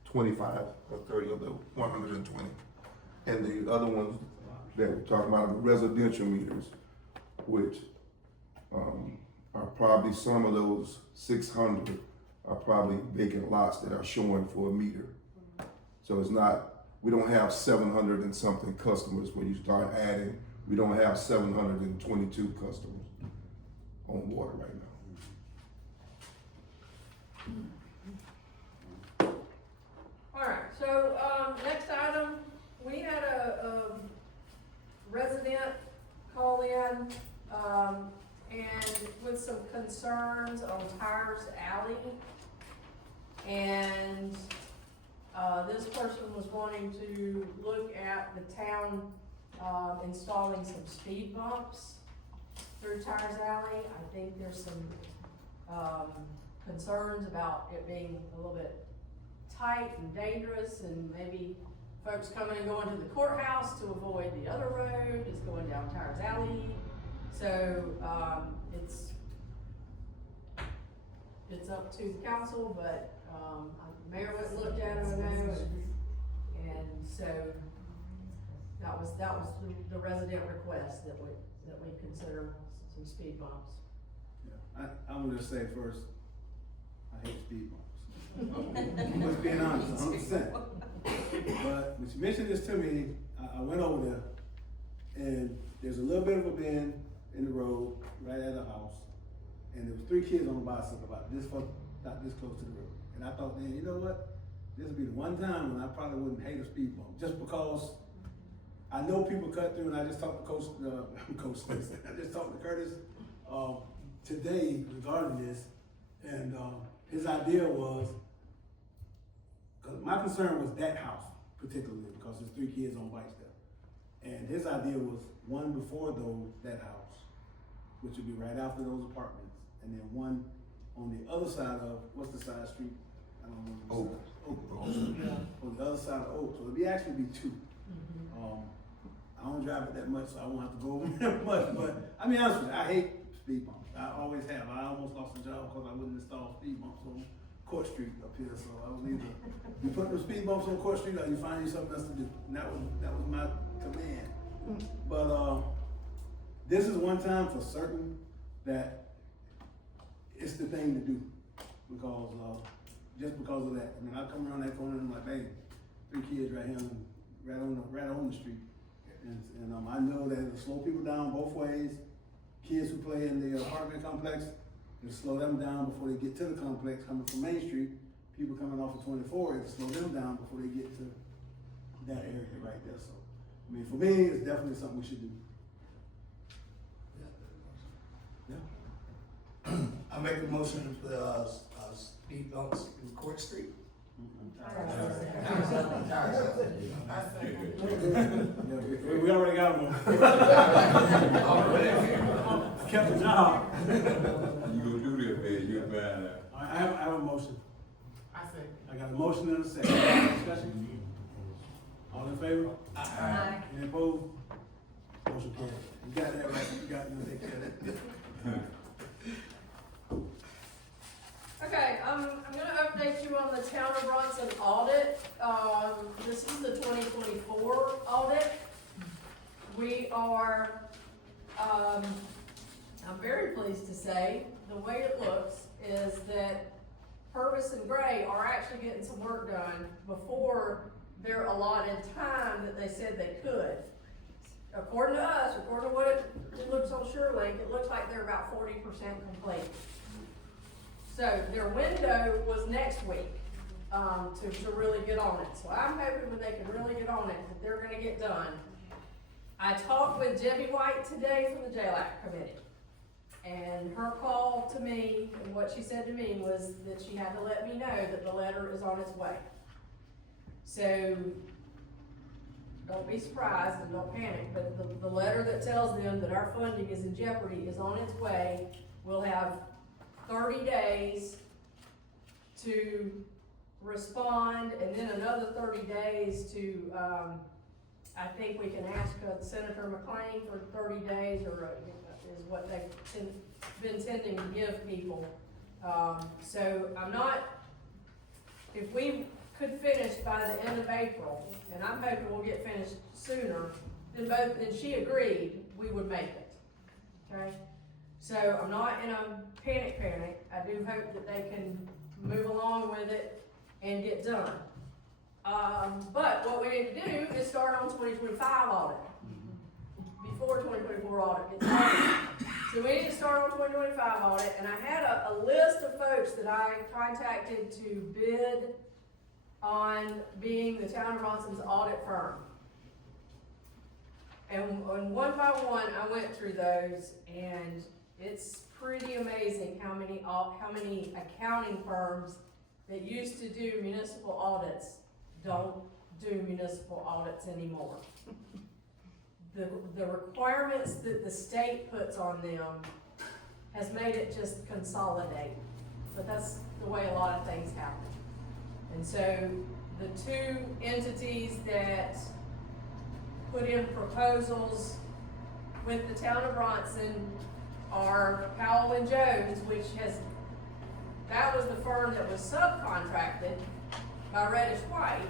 25 or 30 of the 120. And the other ones that we're talking about are the residential meters, which are probably some of those 600 are probably vacant lots that are showing for a meter. So it's not, we don't have 700 and something customers when you start adding, we don't have 722 customers on water right now. All right, so, next item, we had a resident call in, and with some concerns on Tires Alley. And, this person was wanting to look at the town, installing some speed bumps through Tires Alley. I think there's some, concerns about it being a little bit tight and dangerous, and maybe folks coming and going to the courthouse to avoid the other road is going down Tires Alley. So, it's up to the council, but, the mayor went and looked at it, I know, and so that was the resident request that we consider some speed bumps. Yeah, I'm gonna just say first, I hate speed bumps. I'm just being honest, 100%. But when you mentioned this to me, I went over there, and there's a little bit of a bend in the road, right at the house, and there was 3 kids on a bicycle about this close to the road. And I thought, man, you know what? This would be the one time when I probably wouldn't hate a speed bump, just because I know people cut through, and I just talked to I just talked to Curtis today regarding this, and his idea was, cause my concern was that house particularly, because there's 3 kids on bikes there. And his idea was one before that house, which would be right after those apartments, and then one on the other side of, what's the side street? I don't know. Oak. On the other side of Oak, so it'd actually be 2. I don't drive it that much, so I won't have to go over that much, but, I mean, honestly, I hate speed bumps. I always have. I almost lost a job because I wouldn't install speed bumps on Court Street up here, so I was either, you put the speed bumps on Court Street or you find you something else to do. And that was my command. But, this is one time for certain that it's the thing to do, because, just because of that. I mean, I come around that corner and I'm like, hey, 3 kids right here, right on the street. And I know that it'll slow people down both ways. Kids who play in the apartment complex, it'll slow them down before they get to the complex coming from Main Street. People coming off of 24, it'll slow them down before they get to that area right there. So, I mean, for me, it's definitely something we should do. Yeah. I make a motion to put, speed bumps in Court Street. We already got one. Kept the job. You gonna do this, man, you'll find out. I have a motion. I say. I got a motion and a second. Discussion? All in favor? Aye. Any opposed? Motion carried. You got that right, you got to take care of that. Okay, I'm gonna update you on the Town of Bronson audit. This is the 2024 audit. We are, I'm very pleased to say, the way it looks is that Purvis and Gray are actually getting some work done before their allotted time that they said they could. According to us, according to what it looks on SureLink, it looks like they're about 40% complete. So their window was next week, to really get on it. So I'm hoping when they can really get on it, that they're gonna get done. I talked with Debbie White today from the JLAC committee. And her call to me, and what she said to me was that she had to let me know that the letter is on its way. So, don't be surprised and don't panic, but the letter that tells them that our funding is in jeopardy is on its way. We'll have 30 days to respond, and then another 30 days to, I think we can ask Senator McClain for 30 days, or is what they've been tending to give people. So I'm not, if we could finish by the end of April, and I'm hoping we'll get finished sooner, then she agreed we would make it, okay? So I'm not in a panic. I do hope that they can move along with it and get done. But what we need to do is start on 2025 audit, before 2024 audit gets started. So we need to start on 2025 audit, and I had a list of folks that I contacted to bid on being the Town of Bronson's audit firm. And one by one, I went through those, and it's pretty amazing how many accounting firms that used to do municipal audits don't do municipal audits anymore. The requirements that the state puts on them has made it just consolidate. But that's the way a lot of things happen. And so the 2 entities that put in proposals with the Town of Bronson are Powell and Jones, that was the firm that was subcontracted by Reddish White,